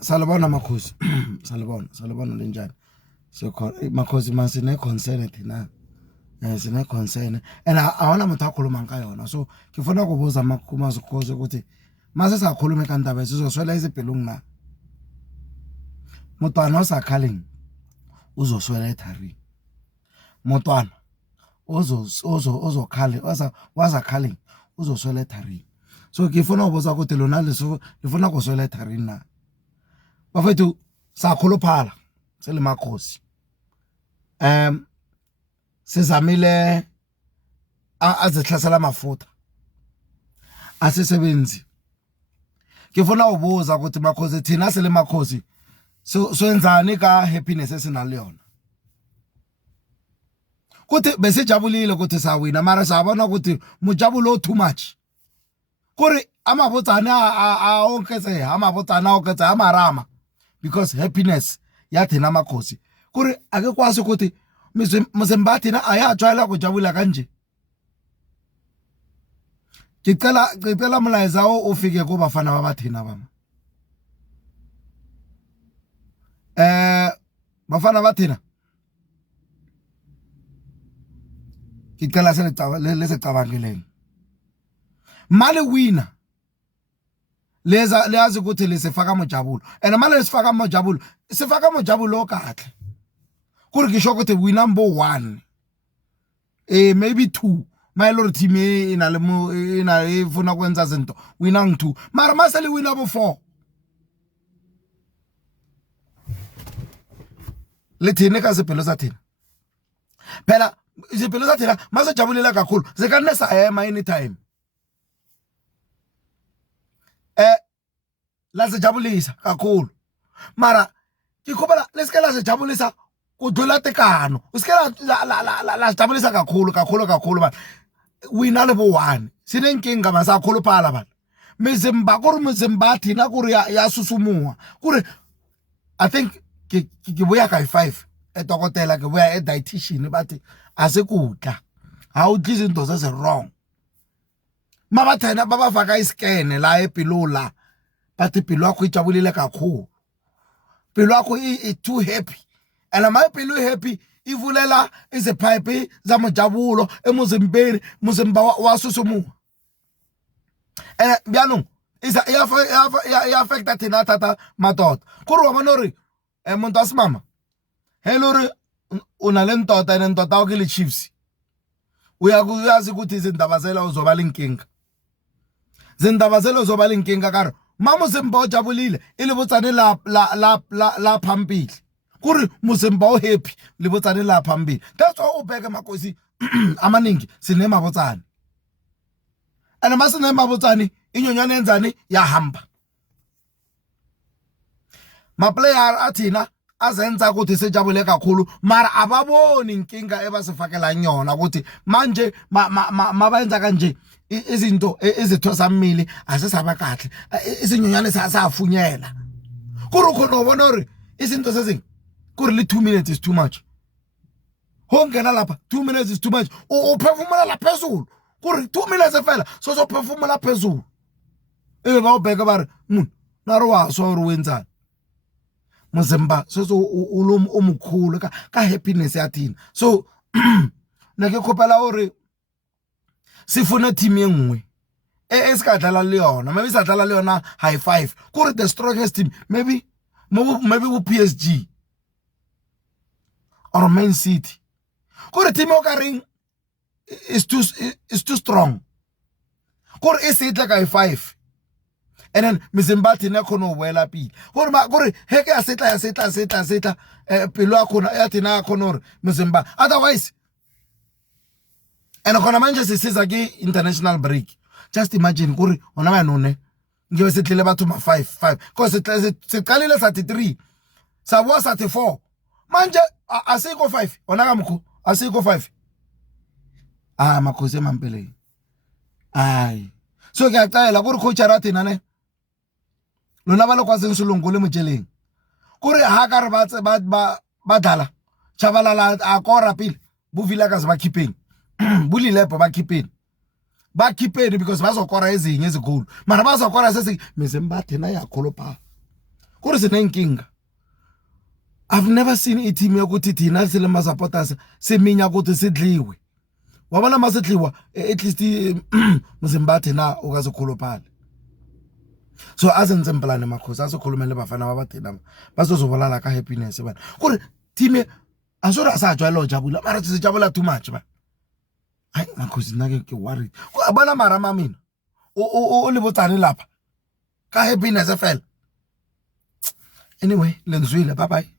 Salibona makhosi. Salibona linjani. So makhosi masine concern thina. Sine concern. And I wanna motho a khulumang ka yona. So ke funa go boza makhosi ukuthi mase sa khulume ka ndaba sizoswela iziphelung na. Motwana o sa khaleng uzoswela ethari. Motwana ozo khale waza khaleng uzoswela ethari. So ke funa go boza ukuthi lona leso le funa go swela ethari na. Bafethu sakhuluphala sele makhosi. Sizamile azihlasela amafutha asisebenzi. Ngifuna ubuza ukuthi makhosi thina sele makhosi soenzani ka happiness esinale yona. Kuthi besijabulile ukuthi sawina mara sabona ukuthi mujabulo too much. Kuri amabotsana aonketse amabotsana oketse amarama because happiness yathina makhosi. Kuri ake kwazi ukuthi mzimbathi na ayajwayela kujabula kanje. Ngicela mlayiza ufike kubafana babathina bama. Bafana bathina. Ngicela lesicabangileni. Mali wina. Leyazi ukuthi lesifaka mojabulo. And mali lesifaka mojabulo, sifaka mojabulo kahle. Kuri ngisho ukuthi we number 1. Maybe 2. Mayelori team ina ifuna kwenza zinto. We number 2. Mara maseli we number 4. Lethine ka sepelo sa thina. Phela izipelo sa thina masejabulela kakhulu. Zikanesa ema anytime. La sejabulisa kakhulu. Mara ngikubala lesikela sejabulisa kudlula tekano. Usikela la sejabulisa kakhulu man. Wina level 1. Sinenkinga masakhulu phala man. Mizimba kuri mizimba thina kuri ya susumua. Kuri I think kibuya ka 5 edokotela kibuya dietitian bathi asekudla. Awudli izinto zase wrong. Mabathena babafaka iscan la epilula. Bathi pilo yakho ijabulile kakhulu. Pilo yakho is too happy. And my pilo happy ivulela izipipe zamojabulo emuzimbeni muzimba wasusumua. And byanu isa ya affect thina tata matot. Kuri wabonori muntu asimama. Hello unalentota enentota okile chiefs. Uyazi ukuthi izindabazela uzobala inkinga. Zindabazela uzobala inkinga karo. Mama Zimba ojabulile ilibutsane la phambili. Kuri muzimba o happy libutsane la phambili. That's why ubheke makhosi amaningi sine mabotsane. And masine mabotsane inyonyane enzani yahamba. Ma player athina azenza ukuthi sejabule kakhulu mara ababoni inkinga ebasifakela yona ukuthi manje mabayenza kanje izinto ezithosa mili asesaba kahle isinyonyane sasafunyela kuri khona ubona uri izinto sezing kuri li 2 minutes is too much hongena lapha 2 minutes is too much uphefumula la phezulu kuri 2 minutes efela so phefumula phezulu bawubheka bari naro waso uri wenzani muzimba so umkhulu ka happiness yathina so nake khopela uri sifuna team engwe esikadlala le yona maybe sadlala le yona high 5 kuri the strongest team maybe u PSG or Man City kuri team okaring is too strong kuri isidla ka 5 and then mizimbathi nekhono wela phi kuri heke asetla pilo yakho yathina khonore mizimba otherwise and khona manje sisiza ki international break. Just imagine kuri ona banone ngibe setlele bathu ma 5 because siqalile sathi 3 sabuwa sathi 4 manje asiko 5 ona kamkho asiko 5 makhosi emampeleni so ngiyacela kuri coach rathina ne lona balokwazi ngisulungule mojeleng kuri hakare badala chabalala akora pile buvila kazi bakhipeni bulilepo bakhipeni because bazokora ezinye ezigulu mara bazokora sesi mizimba thina yakholo pha kuri sina inkinga. I've never seen a team yokuthi thina sile ma supporters seminya ukuthi sidliwe. Wabona masidliwa at least mzimbathe na ukazokhuluphala. So azenze implane makhosi asokhulumele bafana babathina bazozobolala ka happiness bana. Kuri team asora asajwa lo jabula mara sijabula too much ba. Hayi makhosi nake ke worry. Abana mara mamina. O le botsane lapha. Ka happiness fela. Anyway, lenzwile bye bye.